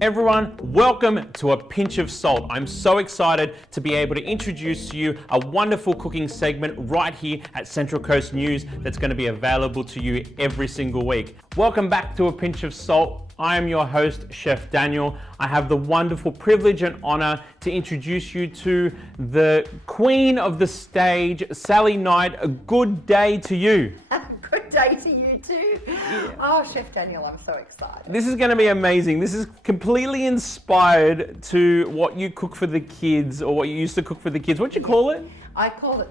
Everyone, welcome to A Pinch of Salt. I'm so excited to be able to introduce to you a wonderful cooking segment right here at Central Coast News that's going to be available to you every single week. Welcome back to A Pinch of Salt. I am your host, Chef Daniel. I have the wonderful privilege and honor to introduce you to the queen of the stage, Sally Knight. A good day to you. Good day to you too. Yeah. Oh, Chef Daniel, I'm so excited. This is going to be amazing. This is completely inspired to what you cook for the kids, or what you used to cook for the kids. What do you call it? I call it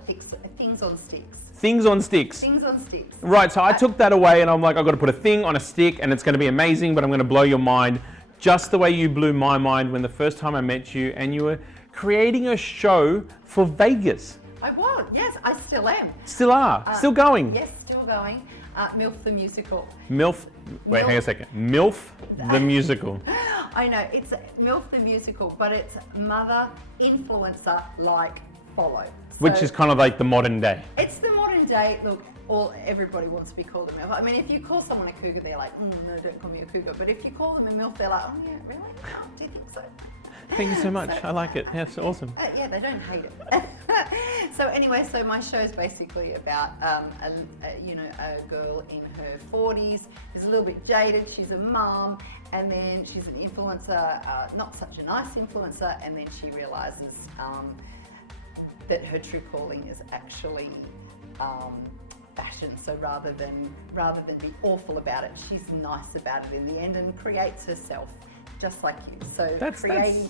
things on sticks. Things on sticks. Things on sticks. Right, so I took that away and I'm like, I've got to put a thing on a stick and it's going to be amazing, but I'm going to blow your mind just the way you blew my mind when the first time I met you and you were creating a show for Vegas. I was, yes, I still am. Still are, still going. Yes, still going. MILF the musical. MILF, wait, hang a second. MILF the musical. I know, it's MILF the musical, but it's mother influencer like follow. Which is kind of like the modern day. It's the modern day. Look, everybody wants to be called a MILF. I mean, if you call someone a cougar, they're like, no, don't call me a cougar. But if you call them a MILF, they're like, oh yeah, really? Oh, do you think so? Thank you so much. I like it. That's awesome. Yeah, they don't hate it. So anyway, so my show is basically about a girl in her 40s who's a little bit jaded. She's a mom, and then she's an influencer, not such a nice influencer, and then she realizes that her true calling is actually fashion. So rather than be awful about it, she's nice about it in the end and creates herself. Just like you. So creating.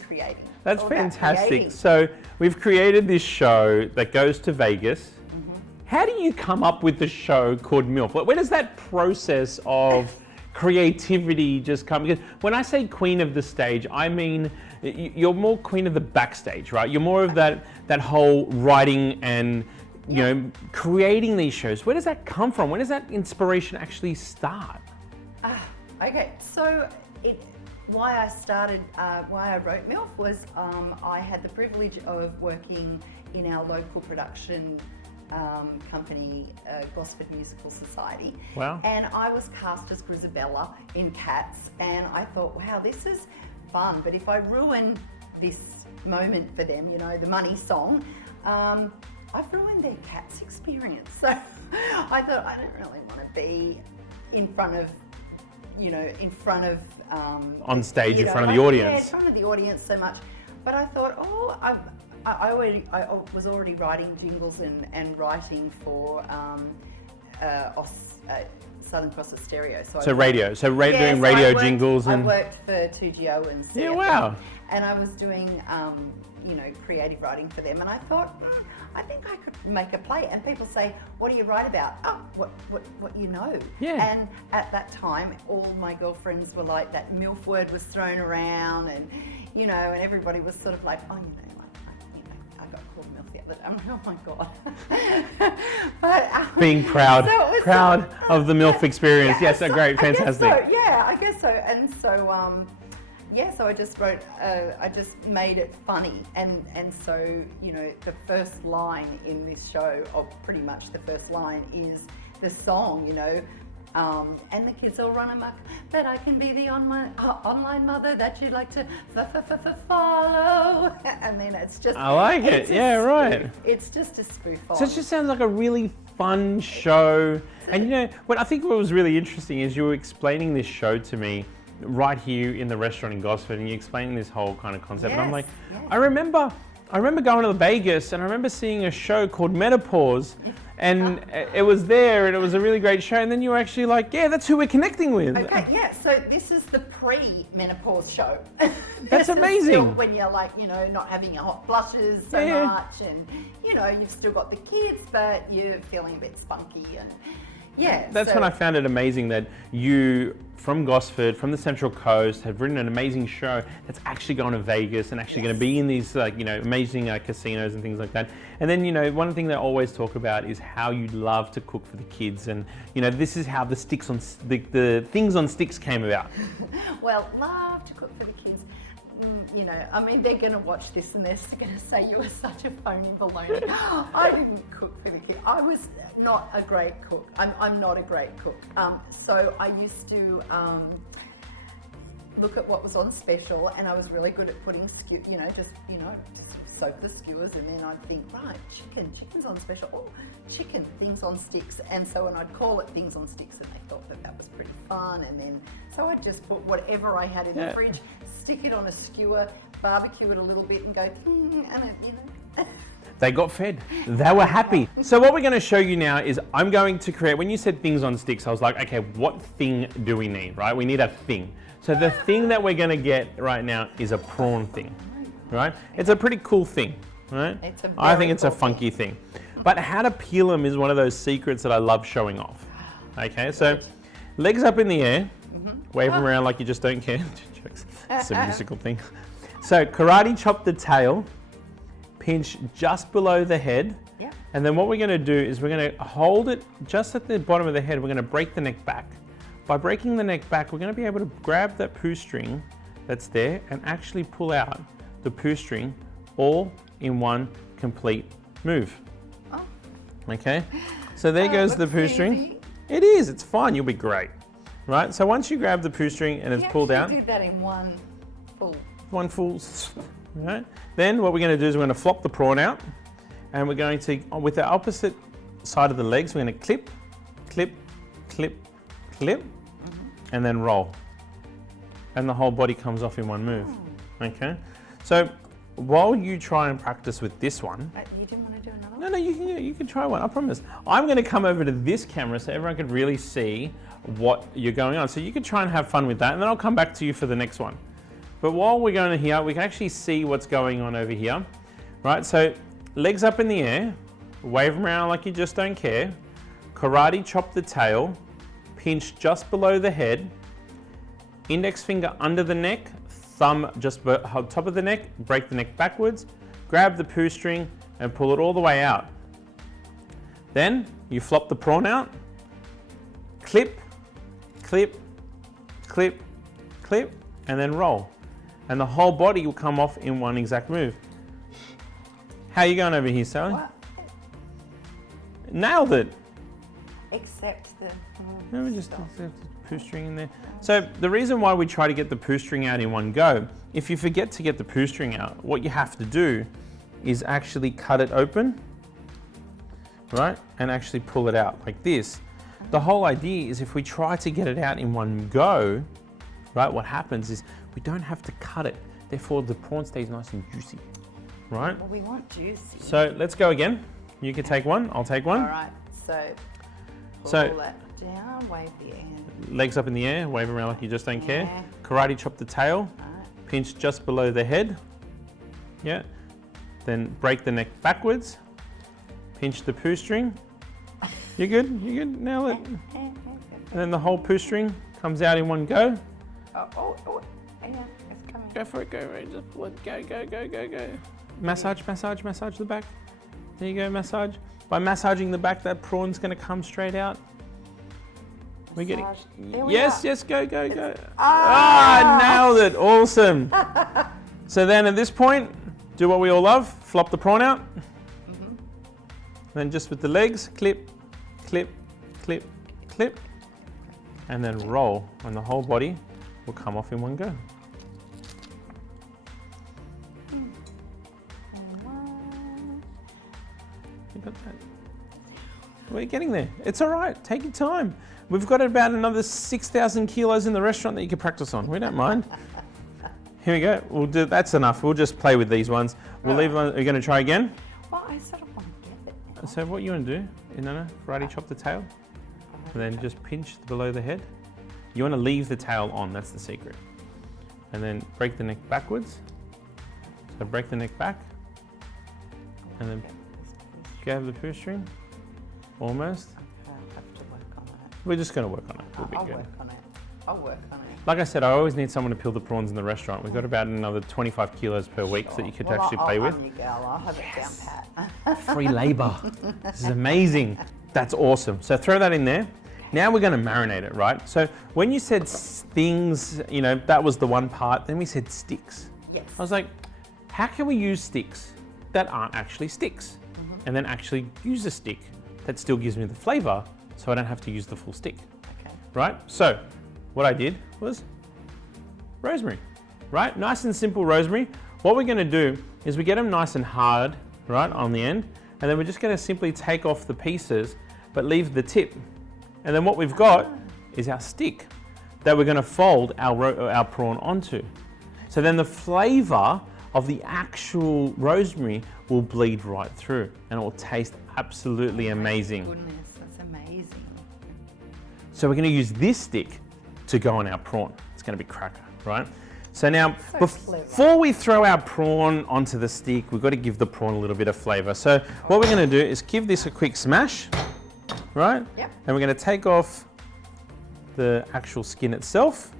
That's fantastic. So we've created this show that goes to Vegas. Mm-hmm. How do you come up with the show called MILF? Where does that process of creativity just come? Because when I say queen of the stage, I mean you're more queen of the backstage, right? You're more of that whole writing and creating these shows. Where does that come from? When does that inspiration actually start? Okay, so why I wrote MILF was I had the privilege of working in our local production company, Gosford Musical Society. Wow. And I was cast as Grisabella in Cats, and I thought, wow, this is fun, but if I ruin this moment for them, the money song, I've ruined their Cats experience. So I thought, I don't really want to be in front of on stage in front of the audience. Yeah, in front of the audience so much. But I thought, I was already writing jingles and writing for Southern Cross Stereo. So radio. Doing radio jingles. I worked for 2GO and CFM. Yeah, wow. And I was doing, creative writing for them. And I thought, I think I could make a play. And people say, what do you write about? Oh, what you know. Yeah. And at that time, all my girlfriends were like, that MILF word was thrown around, and and everybody was sort of like, oh, I got called MILF the other day. I'm like, oh my God. But, being proud of the MILF experience. Yeah, yes, so great, fantastic. I guess so. And so, so I just wrote, I just made it funny. And so, the first line in this show, or pretty much the first line, is the song, and the kids all run amok, but I can be the online mother that you'd like to follow. And then it's just... I like it, yeah, right. It's just a spoof on. So it just sounds like a really fun show. And what I think what was really interesting is you were explaining this show to me right here in the restaurant in Gosford, and you explaining this whole kind of concept. Yes, and I'm like, yes. I remember going to Vegas, and I remember seeing a show called Menopause, and it was there, and it was a really great show. And then you were actually like, yeah, that's who we're connecting with. Okay, yeah. So this is the pre-menopause show. That's amazing. Still when you're like, not having your hot flushes so much, and you've still got the kids, but you're feeling a bit spunky, and That's when I found it amazing that you, from Gosford, from the Central Coast, have written an amazing show that's actually going to Vegas and actually going to be in these amazing casinos and things like that. And then one thing they always talk about is how you love to cook for the kids, and this is how the things on sticks came about. Well, love to cook for the kids. They're going to watch this and they're going to say you were such a phony baloney. I didn't cook for the kid. I was not a great cook. I'm not a great cook. So I used to look at what was on special, and I was really good at putting just soak the skewers, and then I'd think, right, chicken's on special. Oh, chicken, things on sticks. And so, and I'd call it things on sticks, and they thought that was pretty fun. And then, so I'd just put whatever I had in the fridge, stick it on a skewer, barbecue it a little bit, and go, and it, They got fed. They were happy. So what we're going to show you now is I'm going to create, when you said things on sticks, I was like, okay, what thing do we need, right? We need a thing. So the thing that we're going to get right now is a prawn thing, right? It's a pretty cool thing, right? I think it's a funky thing. But how to peel them is one of those secrets that I love showing off. Okay, so legs up in the air, wave them around like you just don't care. It's a musical thing. So karate chop the tail, pinch just below the head. Yep. And then what we're going to do is we're going to hold it just at the bottom of the head. We're going to break the neck back. By breaking the neck back, we're going to be able to grab that poo string that's there and actually pull out the poo string all in one complete move. Oh. Okay, so there goes the poo string. It is, it's fine, you'll be great. Right, so once you grab the poo string and it's pulled out. You did that in one full. Right. Then what we're going to do is we're going to flop the prawn out, and we're going to, with the opposite side of the legs, we're going to clip, clip, clip, clip, and then roll. And the whole body comes off in one move. Okay. So while you try and practice with this one. You didn't want to do another one? No, you can try one, I promise. I'm going to come over to this camera so everyone can really see what you're going on. So you can try and have fun with that, and then I'll come back to you for the next one. But while we're going here, we can actually see what's going on over here, right? So legs up in the air, wave them around like you just don't care. Karate chop the tail, pinch just below the head, index finger under the neck, thumb just on top of the neck, break the neck backwards, grab the poo string and pull it all the way out. Then you flop the prawn out, clip, clip, clip, clip, and then roll. And the whole body will come off in one exact move. How are you going over here, Sally? What? Nailed it. Except the... No, we just the poo string in there. So the reason why we try to get the poo string out in one go, if you forget to get the poo string out, what you have to do is actually cut it open, right? And actually pull it out like this. The whole idea is if we try to get it out in one go, right, what happens is we don't have to cut it. Therefore, the prawn stays nice and juicy, right? Well, we want juicy. So let's go again. You can take one, I'll take one. All right, so pull that down, wave the air. Legs up in the air, wave around like you just don't care. Karate chop the tail, pinch just below the head. Yeah. Then break the neck backwards, pinch the poo string. You're good, nail it. And then the whole poo string comes out in one go. Oh, yeah, it's coming. Go for it, go, right, just pull it, go. Massage the back. There you go, massage. By massaging the back, that prawn's gonna come straight out. We're getting, yes, go. Nailed it, awesome. So then at this point, do what we all love, flop the prawn out. Then just with the legs, clip, clip, clip, clip, and then roll, and the whole body will come off in one go. You got that? We're getting there. It's all right. Take your time. We've got about another 6,000 kilos in the restaurant that you can practice on. We don't mind. Here we go. We'll do. That's enough. We'll just play with these ones. We'll leave them. Are you going to try again? Well, I sort of want to get it now. So what you want to do? No. Karate chop the tail, and then just pinch below the head. You want to leave the tail on. That's the secret. And then break the neck backwards. So break the neck back, and then grab the poo string. Almost. I'll have to work on it. We're just going to work on it. We'll be good. I'll work on it. Like I said, I always need someone to peel the prawns in the restaurant. We've got about another 25 kilos per week that you could actually play with. I'm your girl. I'll have it down pat. Free labor. This is amazing. That's awesome. So throw that in there. Now we're going to marinate it, right? So when you said things, that was the one part. Then we said sticks. Yes. I was like, how can we use sticks that aren't actually sticks? And then actually use a stick that still gives me the flavor so I don't have to use the full stick. Okay. Right? So what I did was rosemary, right? Nice and simple rosemary. What we're gonna do is we get them nice and hard, right, on the end, and then we're just gonna simply take off the pieces, but leave the tip. And then what we've got is our stick that we're gonna fold our prawn onto. So then the flavor of the actual rosemary will bleed right through and it will taste absolutely amazing. Goodness, that's amazing. So we're gonna use this stick to go on our prawn. It's gonna be cracker, right? So now, before we throw our prawn onto the stick, we've got to give the prawn a little bit of flavor. So what we're gonna do is give this a quick smash, right? Yep. And we're gonna take off the actual skin itself,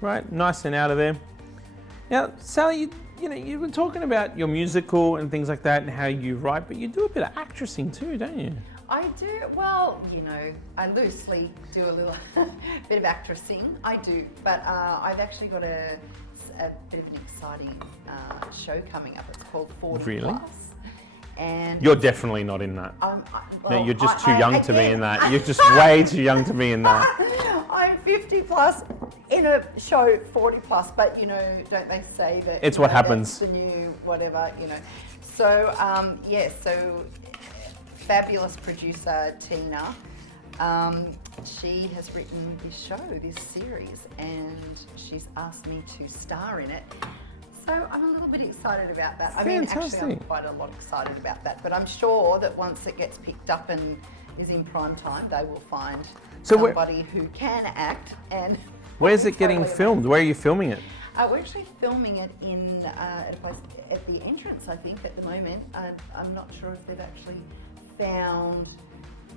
right? Nice and out of there. Now, Sally, you were talking about your musical and things like that and how you write, but you do a bit of actressing too, don't you? I do, well, I loosely do a little bit of actressing. I do, but I've actually got a bit of an exciting show coming up. It's called 40 Really? Plus. And You're definitely not in that. No, you're just too young to be in that. You're just way too young to be in that. I'm 50 plus in a show 40 plus, but don't they say that it's what happens. That's the new whatever, So so fabulous producer Tina, she has written this show, this series, and she's asked me to star in it. So I'm a little bit excited about that. Fantastic. Actually, I'm quite a lot excited about that. But I'm sure that once it gets picked up and is in prime time, they will find somebody who can act. And where's it getting filmed? Where are you filming it? We're actually filming it in at a place at the entrance, I think, at the moment. I'm not sure if they've actually found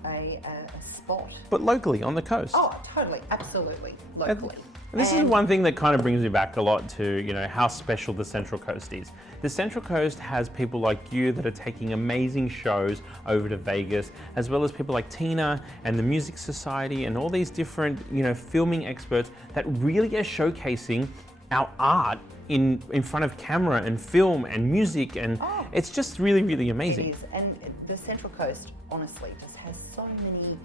a spot. But locally, on the coast. Oh, totally, absolutely, locally. And this is one thing that kind of brings me back a lot to, how special the Central Coast is. The Central Coast has people like you that are taking amazing shows over to Vegas, as well as people like Tina and the Music Society and all these different, filming experts that really are showcasing our art in front of camera and film and music, and it's just really, really amazing. It is, and the Central Coast, honestly, just has so many,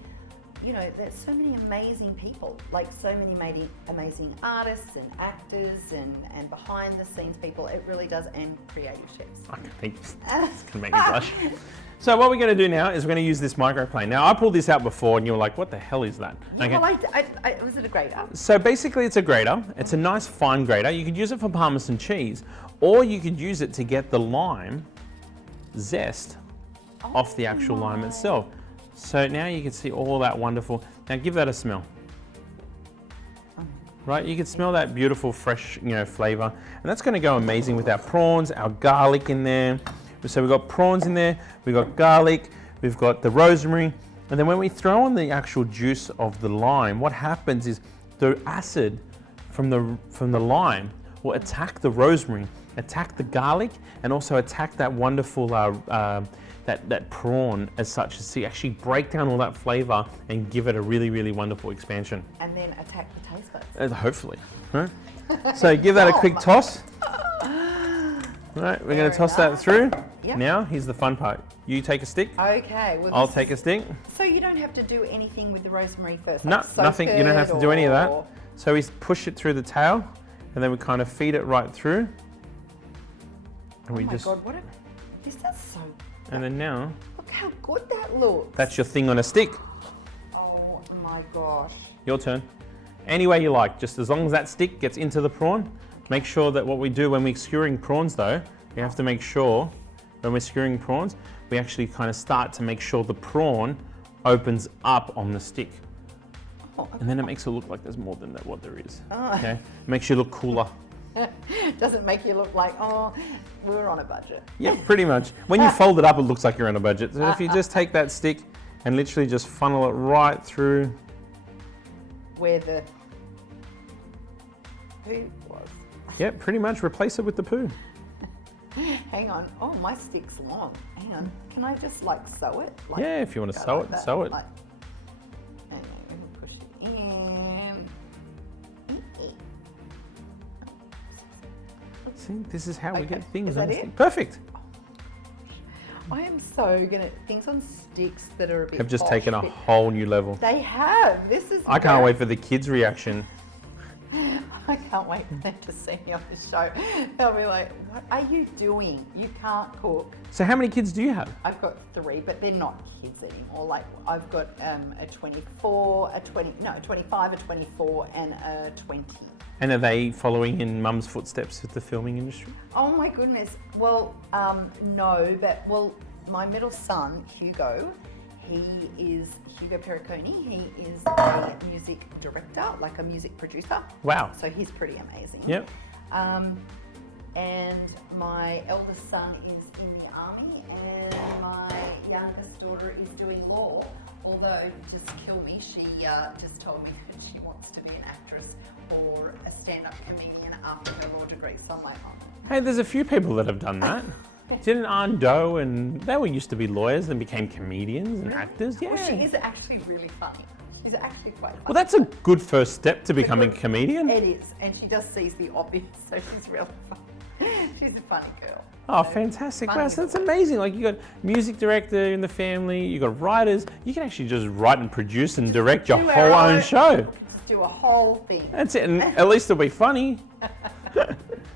there's so many amazing people, like so many amazing artists and actors and behind the scenes people. It really does, and creative chefs. I think it's gonna make me blush. So what we're gonna do now is we're gonna use this microplane. Now I pulled this out before and you were like, what the hell is that? Yeah, okay. Well, was it a grater? So basically it's a grater. It's a nice fine grater. You could use it for Parmesan cheese, or you could use it to get the lime zest off the actual lime itself. So now you can see all that wonderful. Now give that a smell. Right, you can smell that beautiful fresh, flavor, and that's going to go amazing with our prawns, our garlic in there. So we've got prawns in there, we've got garlic, we've got the rosemary, and then when we throw on the actual juice of the lime, what happens is the acid from the lime will attack the rosemary, attack the garlic, and also attack that wonderful that prawn as such, to actually break down all that flavor and give it a really, really wonderful expansion. And then attack the taste buds. Hopefully. Right? So give that a quick toss. Right, we're going to toss that through. Yep. Now, here's the fun part. You take a stick. Okay. Well, I'll take a stick. So you don't have to do anything with the rosemary first? No, nothing. You don't have to do any of that. So we push it through the tail, and then we kind of feed it right through. And we just... Oh my God, this is so... And then now... Look how good that looks. That's your thing on a stick. Oh my gosh. Your turn. Any way you like, just as long as that stick gets into the prawn. Make sure that what we do when we're skewering prawns though, we have to make sure when we're skewering prawns, we actually kind of start to make sure the prawn opens up on the stick. Oh, okay. And then it makes it look like there's more than what there is. Oh. Okay? It makes you look cooler. Doesn't make you look like, we were on a budget. Yeah, pretty much. When you fold it up, it looks like you're on a budget. So if you just take that stick and literally just funnel it right through. Where the poo was. Yep, pretty much. Replace it with the poo. Hang on. Oh, my stick's long. Hang on. Can I just sew it? Yeah, if you want to sew it, sew it. And then push it in. See, this is how we get things is that on the it? stick. Perfect. I am so things on sticks that are a bit have just taken a whole new level. They have. This is. I can't wait for the kids' reaction. I can't wait for them to see me on the show. They'll be like, what are you doing? You can't cook. So how many kids do you have? I've got 3, but they're not kids anymore. Like I've got a 24, a 25, a 24 and a 20. And are they following in Mum's footsteps with the filming industry? Oh my goodness. Well, no, but my middle son, Hugo, Hugo Periconi. He is a music director, like a music producer. Wow. So he's pretty amazing. Yep. And my eldest son is in the army, and my youngest daughter is doing law. Although, just kill me, she just told me that she wants to be an actress or a stand-up comedian after her law degree. So I'm like, oh. Hey, there's a few people that have done that. Didn't Aunt Doe and they were used to be lawyers and became comedians and actors? Yeah. Well, she is actually really funny. She's actually quite funny. Well, that's a good first step to becoming a comedian. It is, and she just sees the obvious, so she's really funny. She's a funny girl. Oh, so fantastic. Wow, so that's amazing. Like, you got music director in the family, you got writers. You can actually just write and produce and direct your whole own show. We can just do a whole thing. That's it, and at least it'll be funny.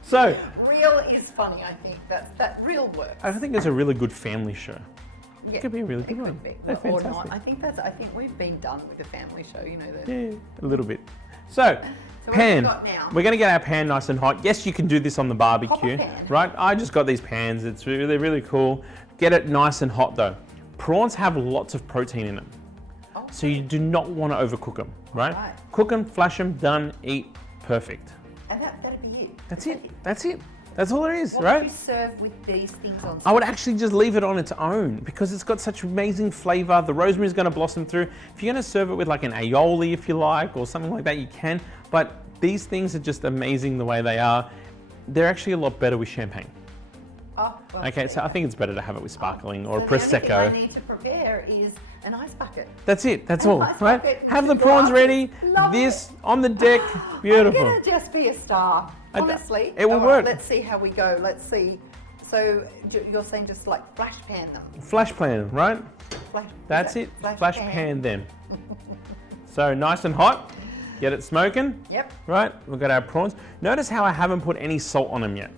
So, real is funny, I think. That real works. I think it's a really good family show. Yeah, it could be a really good one. Well, or not. I think we've been done with a family show, you know that. Yeah, a little bit. So pan. What have we got now? We're going to get our pan nice and hot. Yes, you can do this on the barbecue, pan. right? I just got these pans. It's really, really cool. Get it nice and hot though. Prawns have lots of protein in them. Oh, so you do not want to overcook them, right? Right. Cook them, flash them, done, eat, perfect. And that'd be it. That's it. That's it. That's all there is, What right? do you serve with these things on? I would actually just leave it on its own because it's got such amazing flavor. The rosemary is going to blossom through. If you're going to serve it with like an aioli, if you like, or something like that, you can. But these things are just amazing the way they are. They're actually a lot better with champagne. Oh, well, Okay, so I think it's better to have it with sparkling or a so the only thing prosecco. I need to prepare is an ice bucket. That's it. That's An all, ice right? bucket Have the with prawns glass. ready. Love This it. on the deck. Beautiful. I'm gonna just be a star. Honestly, it will All right, work. Let's see how we go. Let's see. So you're saying just like flash pan them. Flash pan, right? Flash, That's it. Flash pan them. So nice and hot. Get it smoking. Yep. Right, we've got our prawns. Notice how I haven't put any salt on them yet.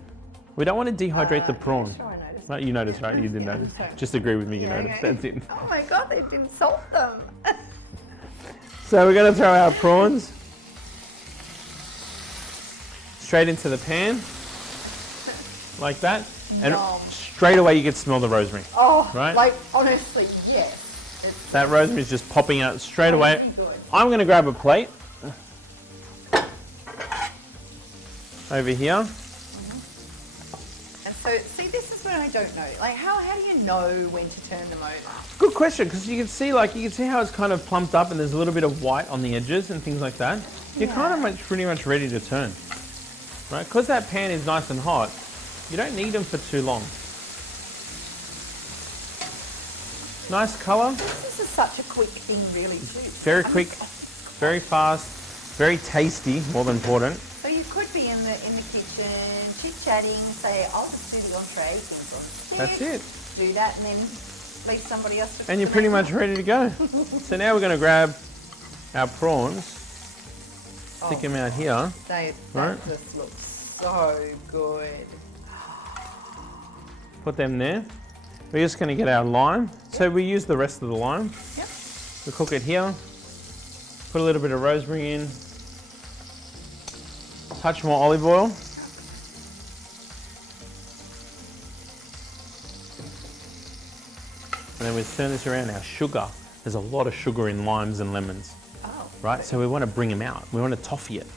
We don't want to dehydrate the prawn. Sure, I noticed. Right, you noticed, right? You didn't Yeah, notice. okay. Just agree with me, you Yeah, noticed. yeah. That's it. Oh my God, they didn't salt them. So we're going to throw our prawns straight into the pan, like that. And Yum. straight away you can smell the rosemary. Oh, Right? like honestly, yes. It's That rosemary is just popping out straight away. really good. I'm going to grab a plate over here. And so, see, this is what I don't know. Like, how do you know when to turn them over? Good question, because you can see how it's kind of plumped up and there's a little bit of white on the edges and things like that. You're kind of pretty much ready to turn, right? Because that pan is nice and hot, you don't need them for too long. Nice color, This is such a quick thing, really, too. very quick, very fast, very tasty, more than important. So you could be in the kitchen, chit-chatting, say, I'll just do the entree, things on the stick. That's it. Do that and then leave somebody else to And you're cook pretty the much ready to go. So now we're going to grab our prawns, stick them out here. That Right. just looks so good. Put them there. We're just going to get our lime. So we use the rest of the lime. Yep. We cook it here. Put a little bit of rosemary in. Touch more olive oil. And then we turn this around. Our sugar. There's a lot of sugar in limes and lemons, Oh. right? So we want to bring them out. We want to toffee it,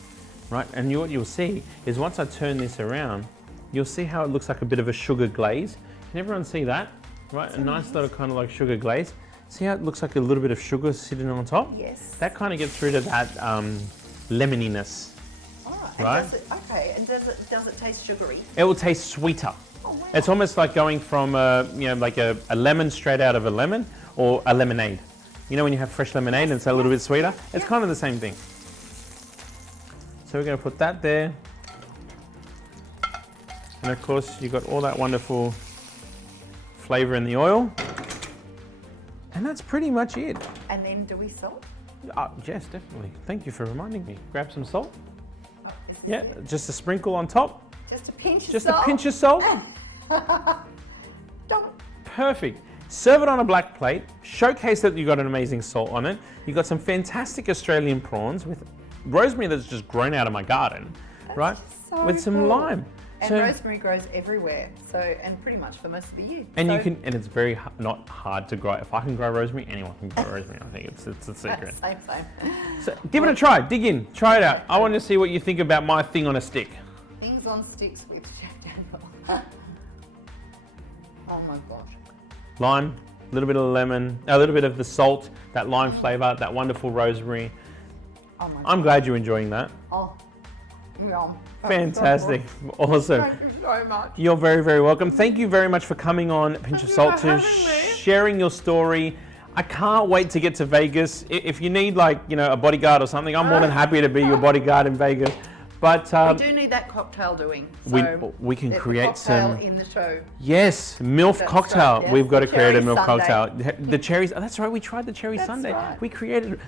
right? And what you'll see is once I turn this around, you'll see how it looks like a bit of a sugar glaze. Can everyone see that? Right, a nice little kind of like sugar glaze. See how it looks like a little bit of sugar sitting on top? Yes. That kind of gets rid of that lemoniness. All right. Right. And does it taste sugary? It will taste sweeter. Oh, wow. It's almost like going from like a lemon straight out of a lemon or a lemonade. You know when you have fresh lemonade and it's a little bit sweeter? It's kind of the same thing. So we're going to put that there. And of course you've got all that wonderful flavour in the oil. And that's pretty much it. And then do we salt? Yes, definitely. Thank you for reminding me. Grab some salt. Up Yeah, just a sprinkle on top. Just a pinch of Just salt. a pinch of salt. Don't. Perfect. Serve it on a black plate. Showcase that you've got an amazing salt on it. You've got some fantastic Australian prawns with rosemary that's just grown out of my garden, right? So with some cool. lime. And So- rosemary grows everywhere, so and pretty much for most of the year. And so, you can, and it's very not hard to grow. If I can grow rosemary, anyone can grow rosemary. I think it's a secret. Same. So give it a try. Dig in. Try it out. I want to see what you think about my thing on a stick. Things on sticks with Jack Daniel. Oh my gosh. Lime, a little bit of lemon, a little bit of the salt, that lime flavor, that wonderful rosemary. Oh my. I'm glad you're enjoying that. Oh. Yum. Fantastic. Awesome. Thank you so much. You're very, very welcome. Thank you very much for coming on Pinch of you Salt for to having me. sharing your story. I can't wait to get to Vegas. If you need a bodyguard or something, I'm more than happy to be your bodyguard in Vegas. But We do need that cocktail doing. So we can there's a create cocktail some. in the show. Yes, MILF That's cocktail. right, yeah. We've got to The create a cherry MILF sundae. cocktail. The cherries. Oh, that's right. We tried the cherry That's sundae. right. We created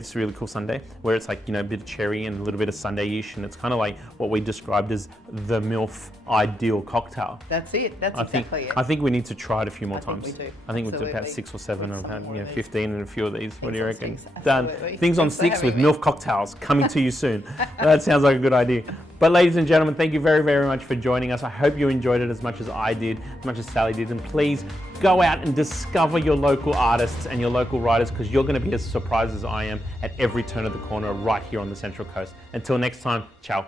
this really cool sundae where it's like a bit of cherry and a little bit of sundae-ish, and it's kind of like what we described as the MILF ideal cocktail. That's it. That's I think exactly it. I think we need to try it a few more I think times. we do. I think we've done about Absolutely. 6 or 7. With I've some had more of these. 15 and a few of these. What do you Things on reckon? sticks, Done. absolutely. Things on Thanks for sticks with having me. MILF cocktails coming to you soon. That sounds like a good idea. But ladies and gentlemen, thank you very, very much for joining us. I hope you enjoyed it as much as I did, as much as Sally did. And please go out and discover your local artists and your local writers, because you're going to be as surprised as I am at every turn of the corner right here on the Central Coast. Until next time, ciao.